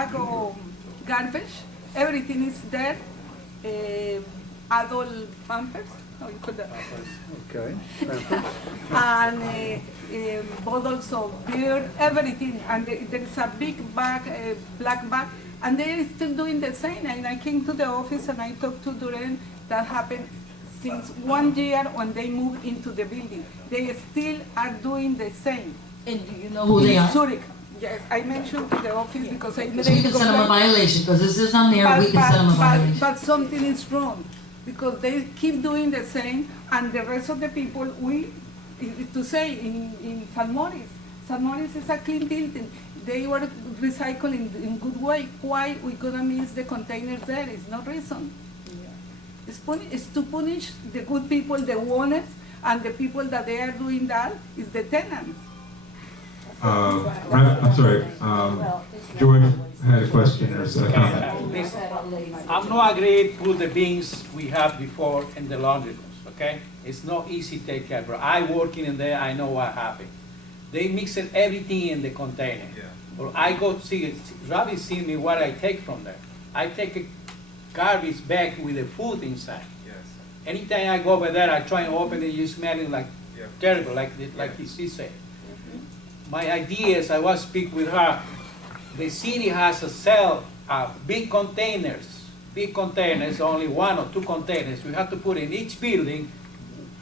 bag of garbage. Everything is there. Adult pampers, how you call that? Okay. And bottles of beer, everything. And there is a big bag, black bag, and they are still doing the same. And I came to the office and I talked to Duran. That happened since 1 year when they moved into the building. They still are doing the same. And do you know who they In are? Zurich. Yes, I mentioned to the office because I So we can send them a violation, because this is on there, we can send them a violation. but something is wrong, because they keep doing the same, and the rest of the people, to say in San Maurice is a clean building. They were recycling in good way. Why we gonna miss the containers there? It's no reason. It's to punish the good people, the owners, and the people that they are doing that is the tenants. I'm sorry, George had a question or a comment. Listen, I'm not agree to the bins we have before in the laundry rooms, okay? It's not easy to take care, but I working in there, I know what happened. They mix everything in the container. Or I go see, Robbie see me what I take from there. I take a garbage bag with the food inside. Anytime I go over there, I try and open it, you smell it like terrible, like she said. My idea is, I was speak with her, the city has a sell big containers, only 1 or 2 containers. We have to put in each building,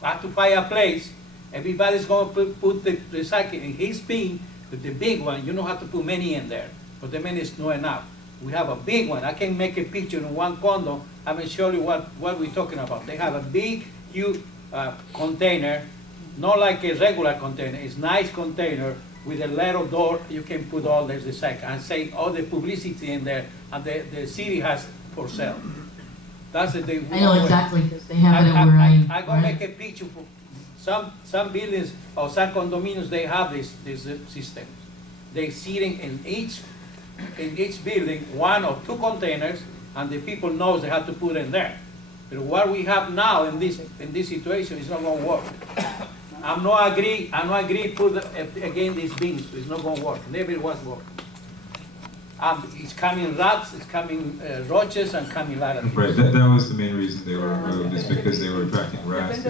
have to find a place. Everybody's going to put the recycling in his bin, but the big one, you don't have to put many in there, but the many is not enough. We have a big one. I can make a picture in one condo. I'm going to show you what we're talking about. They have a big, huge container, not like a regular container. It's nice container with a little door. You can put all the recycling and say all the publicity in there, and the city has for sale. That's the thing. I know exactly, because they have it where I. I gonna make a picture for some buildings or some condominiums. They have this system. They sitting in each building 1 or 2 containers, and the people knows they have to put in there. But what we have now in this situation is not going to work. I'm not agree put again these bins. It's not going to work. Never was work. It's coming rats, it's coming roaches, and coming a lot of things. Right, that was the main reason they were removed, is because they were attracting rats.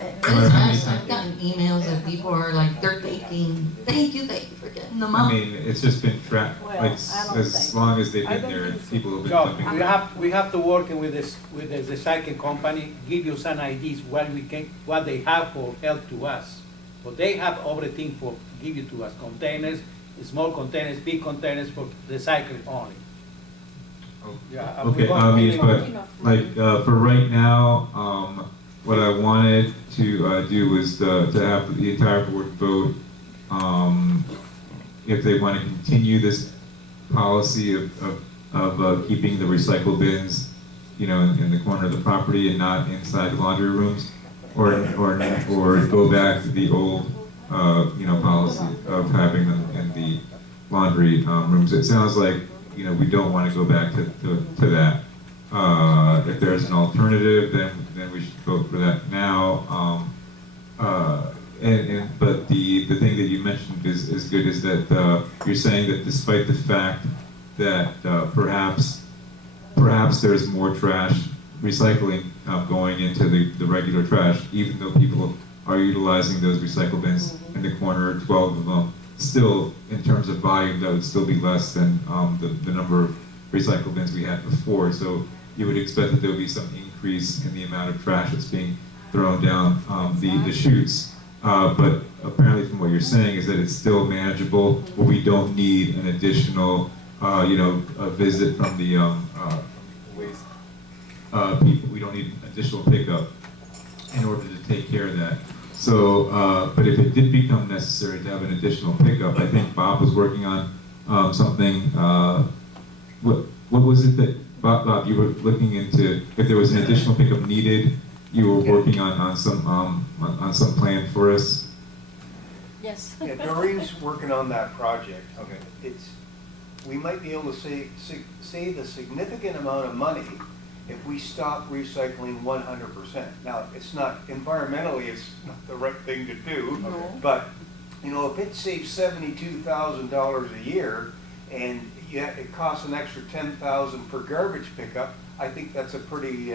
I've gotten emails that people are like, they're taking, thank you for getting them I up. mean, it's just been trapped, like, as long as they've been there, people have been So dumping we them. we have to work with the recycling company, give you some ideas what they have for help to us. But they have everything for give you to us, containers, small containers, big containers for recycling only. Yeah, Okay, but, like, for right now, what I wanted to do was to have the entire board vote, if they want to continue this policy of keeping the recycle bins, you know, in the corner of the property and not inside the laundry rooms, or go back to the old, you know, policy of having them in the laundry rooms. It sounds like, you know, we don't want to go back to that. If there's an alternative, then we should vote for that now. But the thing that you mentioned is good, is that you're saying that despite the fact that perhaps there's more trash recycling going into the regular trash, even though people are utilizing those recycle bins in the corner, 12 of them, still, in terms of volume, that would still be less than the number of recycle bins we had before. So you would expect that there would be some increase in the amount of trash that's being thrown down the chutes. But apparently from what you're saying is that it's still manageable, where we don't need an additional, you know, a visit from the waste people. We don't need additional pickup in order to take care of that. So, but if it did become necessary to have an additional pickup, I think Bob was working on something. What was it that Bob, you were looking into? If there was an additional pickup needed, you were working on some plan for us. Yes. Yeah, Doreen's working on that project. Okay. We might be able to save a significant amount of money if we stop recycling 100%. Now, it's not, environmentally, it's not the right thing to do, but, you know, if it saves $72,000 a year, and yeah, it costs an extra 10,000 for garbage pickup, I think that's a pretty,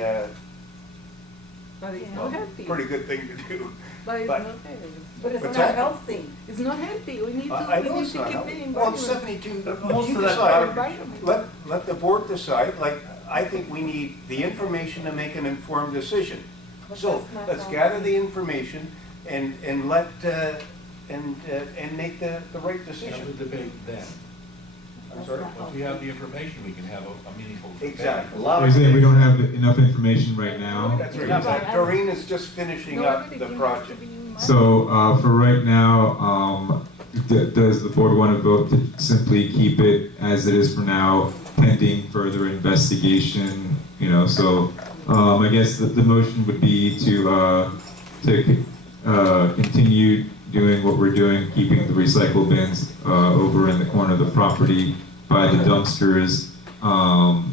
But it's not healthy. pretty good thing to do. But it's but- not healthy. But it's What's not that? healthy. It's not healthy. We need to, I we know need it's to not keep healthy. the Well, environment. 72, Most you of that decide. environment. Let the board decide, like, I think we need the information to make an informed decision. But So, that's not let's all. gather the information and let, and make the right Have the decision. debate then. I'm sorry? Once we have the information, we can have a meaningful debate. Exactly. You're saying we don't have enough information right now? That's right. Yeah. Doreen is just finishing No, up everything the has project. to be in mind. So, for right now, does the board want to vote to simply keep it as it is for now, pending further investigation? You know, so, I guess the motion would be to continue doing what we're doing, keeping the recycle bins, over in the corner of the property by the dumpsters,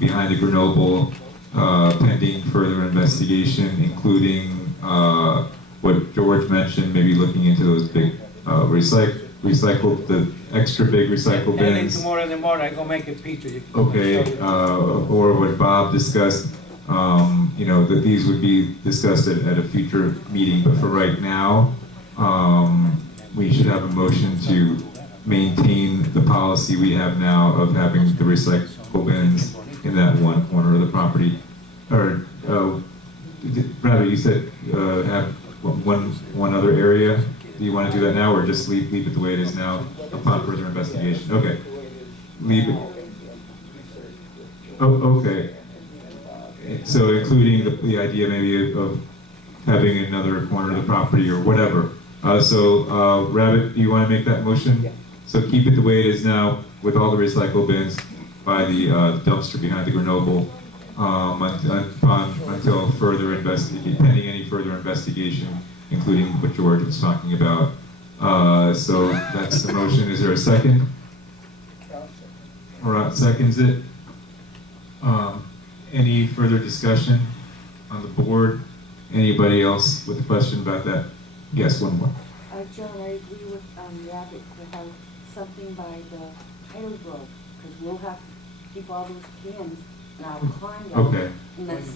behind the Grenoble, pending further investigation, including, what George mentioned, maybe looking into those big, recycle, the extra big recycle And then bins. tomorrow in the morning, I go make a picture. You can Okay, show you. or what Bob discussed, you know, that these would be discussed at a future meeting, but for right now, we should have a motion to maintain the policy we have now of having the recycle bins in that one corner of the property. Or, rather, you said, have one other area. Do you want to do that now, or just leave it the way it is now upon further investigation? Okay, leave it. Oh, okay. So including the idea maybe of having another corner of the property or whatever. Rabbit, do you want to make that motion? So keep it the way it is now with all the recycle bins by the dumpster behind the Grenoble, until further pending any further investigation, including what George was talking about. So that's the motion. Is there a second? Murat seconds it. Any further discussion on the board? Anybody else with a question about that? Yes, one more. John, I agree with, Rabbit to have something by the Henry Grove, because we'll have to keep all those cans in our condo. Okay. And let's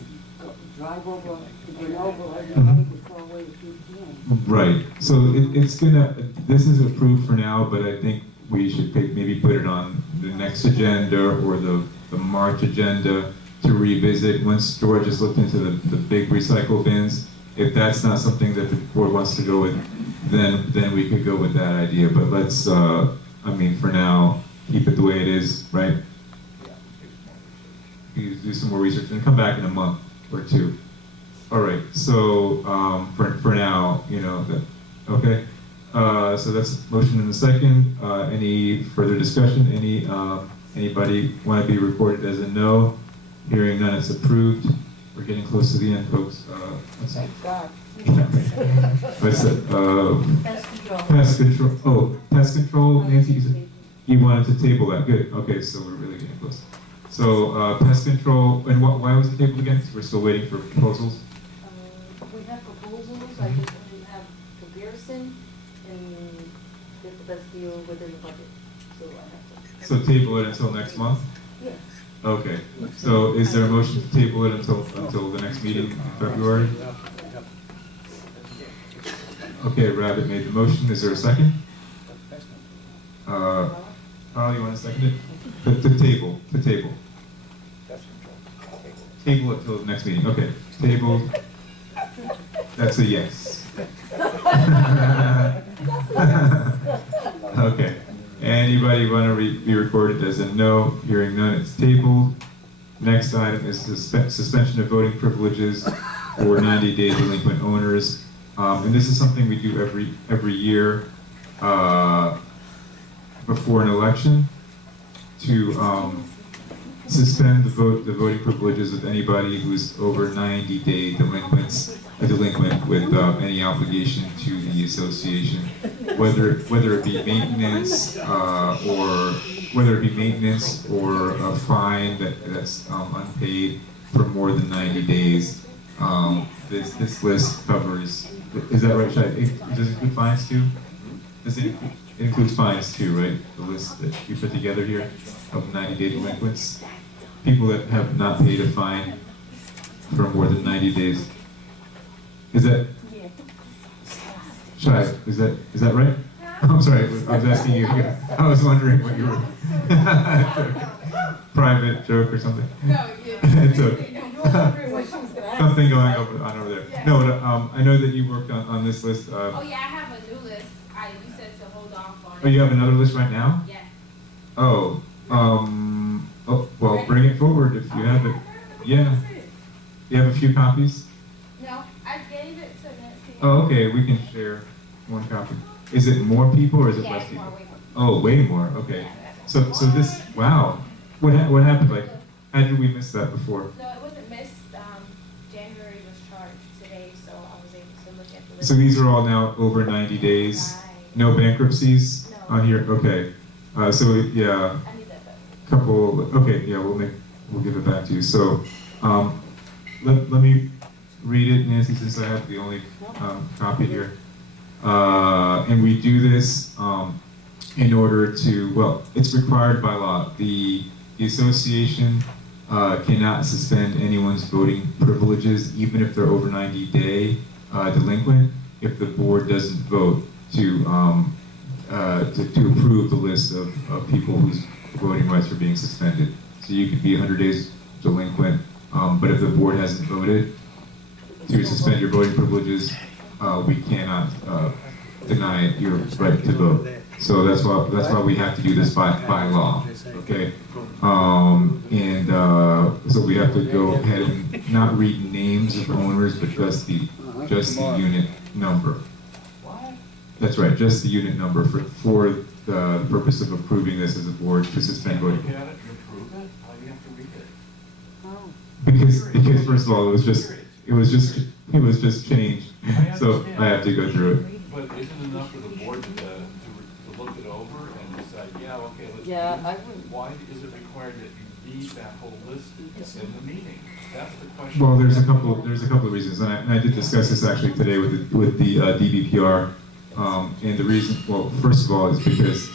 drive over to Grenoble every day to throw away a few cans. Right, so it's gonna, this is approved for now, but I think we should maybe put it on the next agenda or the March agenda to revisit, once George has looked into the big recycle bins. If that's not something that the board wants to go with, then we could go with that idea, but let's, I mean, for now, keep it the way it is, right? You do some more research and come back in a month or two. All right, so, for now, you know, okay? So that's motion in a second. Any further discussion? Anybody want to be recorded as a no? Hearing none, it's approved. We're getting close to the end, folks. Let's see. Thank God. What's it? Pest control. Pest control. Oh, pest control. Nancy, you wanted to table that. Good. Okay, so we're really getting close. So pest control. And why was it tabled again? 'Cause we're still waiting for proposals. We have proposals, I just want to have comparison and get the best deal within the budget, so I have to. So table it until next month. Yes. Okay. So is there a motion to table it until the next meeting in February? Okay, Rabbit made the motion. Is there a second? Carl, you want to second it? The table. Table it till the next meeting. Okay, table. That's a yes. Okay. Anybody want to be recorded as a no? Hearing none, it's tabled. Next item is suspension of voting privileges for 90-day delinquent owners. And this is something we do every year before an election to suspend the voting privileges of anybody who's over 90-day delinquent with any obligation to the association, whether it be maintenance or a fine that's unpaid for more than 90 days. This list covers. Is that right, Shai? Does it include fines too? Does it include? It includes fines too, right? The list that you put together here of 90-day delinquents. People that have not paid a fine for more than 90 days. Is that, Shai, is that right? I'm sorry, I was asking you. I was wondering what you were. Private joke or something? No, It's okay. you were wondering what she was gonna ask. Something going on over there. No, but, I know that you worked on this list. Oh yeah, I have a new list. You said to hold off on it. Oh, you have another list right now? Yeah. Oh, well, bring it forward if you have it. Yeah. You have a few copies? No, I gave it to Nancy. Oh, okay, we can share one copy. Is it more people or is it Yeah, less it's people? more, way more. Oh, way more, okay. So this, wow. What happened, like, how did we miss that before? No, it wasn't missed. January was charged today, so I was able to look at the list. So these are all now over 90 days? Right. No bankruptcies No. on here? Okay. So, yeah, I need that back. couple, okay, yeah, we'll give it back to you. So, let me read it, Nancy, since I have the only copy here. And we do this in order to, well, it's required by law. The association cannot suspend anyone's voting privileges, even if they're over 90-day delinquent, if the board doesn't vote to approve the list of people whose voting rights are being suspended. So you could be 100 days delinquent, but if the board hasn't voted to suspend your voting privileges, we cannot deny your right to vote. So that's why we have to do this by law, okay? So we have to go ahead and not read names of owners, but just the unit number. That's right, just the unit number for the purpose of approving this as a board to suspend voting. Look at it and approve it, why do you have to read it? Because first of all, it was just changed, so I have to go through it. But isn't it enough for the board to look it over and decide, yeah, okay, let's do Yeah, this? I wouldn't- Why is it required that you read that whole list in the meeting? That's the question. Well, there's a couple of reasons, and I did discuss this actually today with the DBPR, and the reason, well, first of all, is because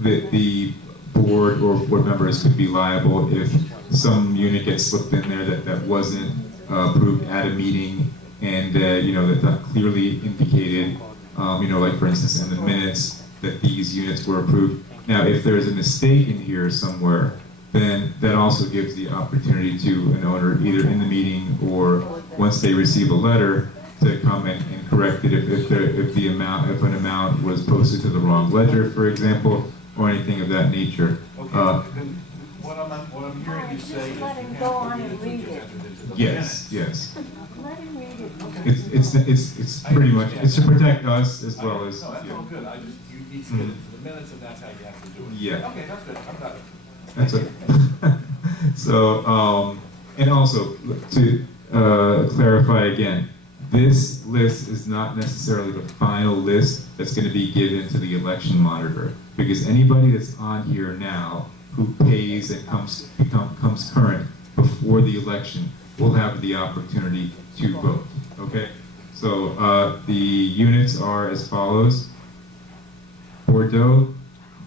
the board or board members could be liable if some unit gets slipped in there that wasn't approved at a meeting, and that clearly indicated, like for instance in the minutes that these units were approved. Now, if there's a mistake in here somewhere, then that also gives the opportunity to an owner, either in the meeting or once they receive a letter, to come and correct it if an amount was posted to the wrong ledger, for example, or anything of that nature. Okay, then what I'm hearing you say is you let him have go to on read and it read to it. enter into the Yes, minutes. yes. Let him read it. It's pretty much, it's to protect us as well as, No, that's yeah. all good, you need to get into the minutes and that's how you have to do it. Yeah. Okay, that's good, I'm got it. That's it. So, and also to clarify again, this list is not necessarily the final list that's going to be given to the election monitor, because anybody that's on here now who pays and comes current before the election will have the opportunity to vote. Okay, so the units are as follows: Bordeaux,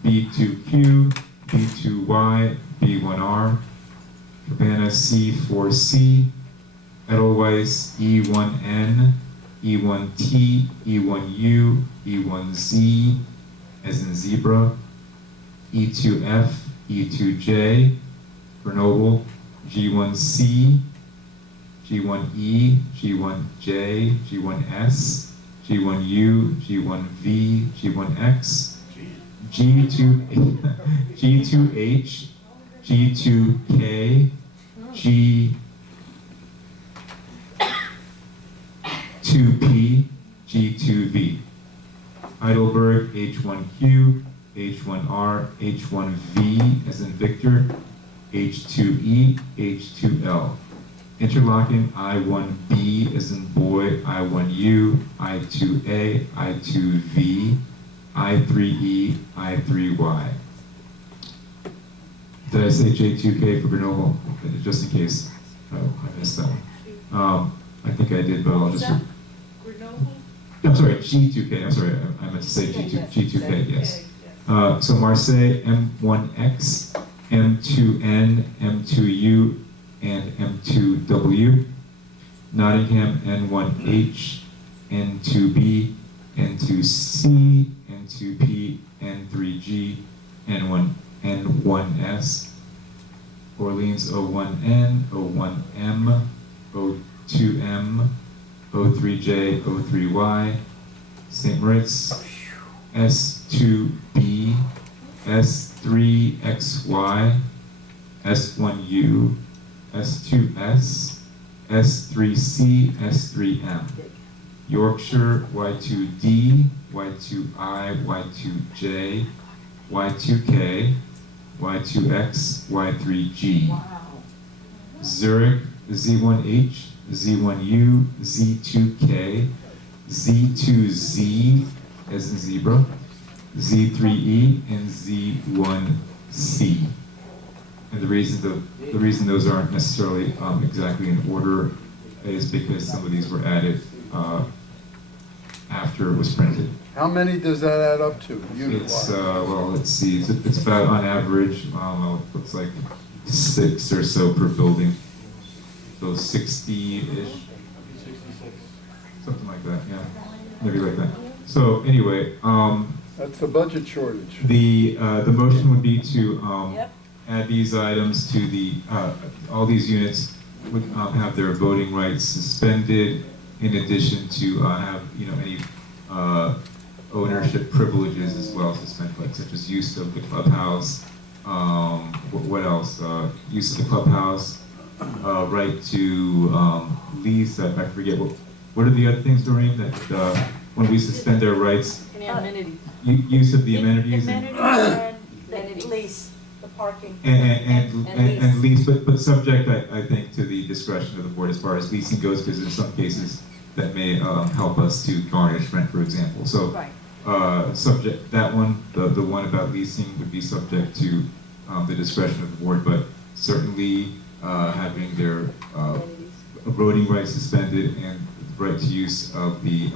B2Q, B2Y, B1R, Cabana C4C, Edelweiss E1N, E1T, E1U, E1Z, as in zebra, E2F, E2J, Grenoble, G1C, G1E, G1J, G1S, G1U, G1V, G1X, G2, G2H, G2K, G2P, G2V. Heidelberg, H1Q, H1R, H1V, as in Victor, H2E, H2L. Interlocking, I1B, as in boy, I1U, I2A, I2V, I3E, I3Y. Did I say J2K for Grenoble? Just in case I missed that one. I think I did, but I'll just. Grenoble? I'm sorry, G2K, I'm sorry, I meant to say G2K, yes. So Marseille, M1X, M2N, M2U, and M2W. Nottingham, N1H, N2B, N2C, N2P, N3G, N1S. Orleans, O1N, O1M, O2M, O3J, O3Y. St. Moritz, S2B, S3XY, S1U, S2S, S3C, S3M. Yorkshire, Y2D, Y2I, Y2J, Y2K, Y2X, Y3G. Zurich, Z1H, Z1U, Z2K, Z2Z, as in zebra, Z3E, and Z1C. And the reason those aren't necessarily exactly in order is because some of these were added after it was printed. How many does that add up to, It's, unit-wise? well, let's see, it's about on average, I don't know, it looks like 6 or so per building. So 60-ish, something like that, yeah, maybe like that. So anyway, That's the budget shortage. the motion would be to add these items to the, all these units would have their voting rights suspended, in addition to have, you know, any ownership privileges as well suspended, like such as use of the clubhouse, what else? Use of the clubhouse, right to lease, I forget, what are the other things, Doreen, that when we suspend their rights? Any amenities? Use of the amenities and Amenities. Lease, the parking. and lease, but subject, I think, to the discretion of the board as far as leasing goes, because in some cases that may help us to garnish rent, for example. So, Right. subject, that one, the one about leasing would be subject to the discretion of the board, but certainly having their voting rights suspended and the right to use of the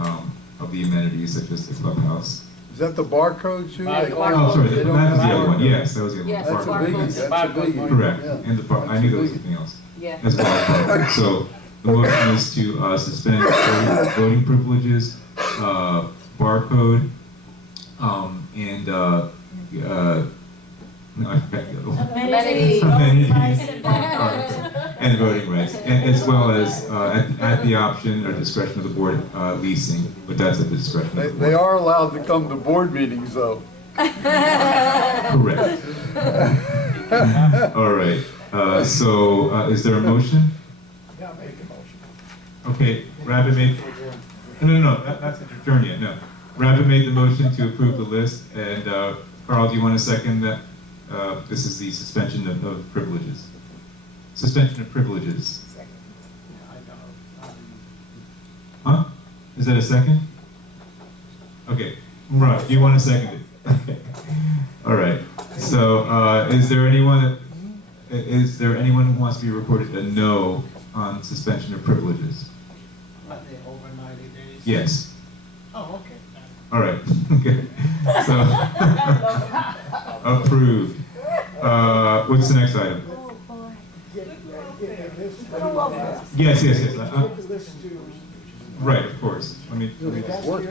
amenities such as the clubhouse. Is that the barcodes you? Barcode. Oh, sorry, They that don't was have the other one, barcodes. yes, that was the other one. Yes, That's a Barcode. biggie, that's a biggie. Correct, Yeah. and I knew there was something else Yeah. as well. So the motion is to suspend voting privileges, barcode, and no, I forgot the other one. Amenities. Amenities, and voting rights, and as well as at the option or discretion of the board, leasing, but that's at the discretion of the board. They are allowed to come to board meetings, though. Correct. All right, so is there a motion? Yeah, make a motion. Okay, Rabbit made, no, that's not adjourned yet, no. Rabbit made the motion to approve the list, and Carl, do you want to second that? This is the suspension of privileges. Suspension of privileges. Huh? Is that a second? Okay, right, do you want to second it? Okay. All right, so is there anyone who wants to be recorded a no on suspension of privileges? Are they over 90 days? Yes. Oh, okay. All right, okay. So, approved. What's the next item? Yes. Right, of course. Let me just work. Oh,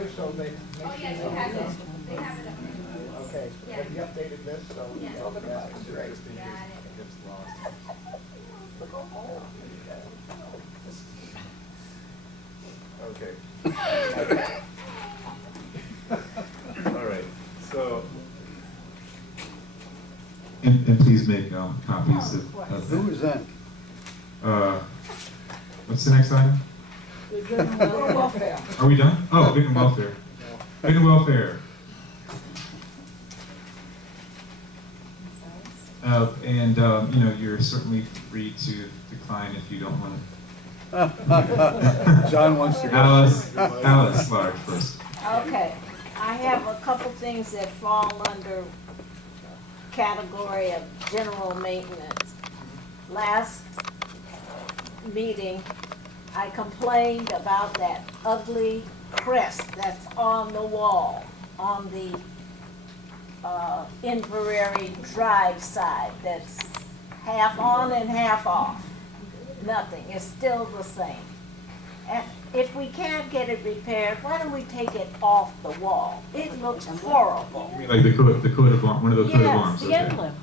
yes, they have it. They have it up there. Okay, Yeah. but you updated this, so. Yeah. Got it. Okay. All right, so. And please make copies of Who is that? what's the next item? Are we done? Oh, good and welfare. Good and welfare. And, you know, you're certainly free to decline if you don't want to. John wants to go. Alice Large first. Okay, I have a couple things that fall under category of general maintenance. Last meeting, I complained about that ugly crest that's on the wall, on the Inverary Drive side, that's half on and half off. Nothing, it's still the same. And if we can't get it repaired, why don't we take it off the wall? It looks horrible. You mean like the coat of arms, one of those coat of Yes, arms? the okay. emblem.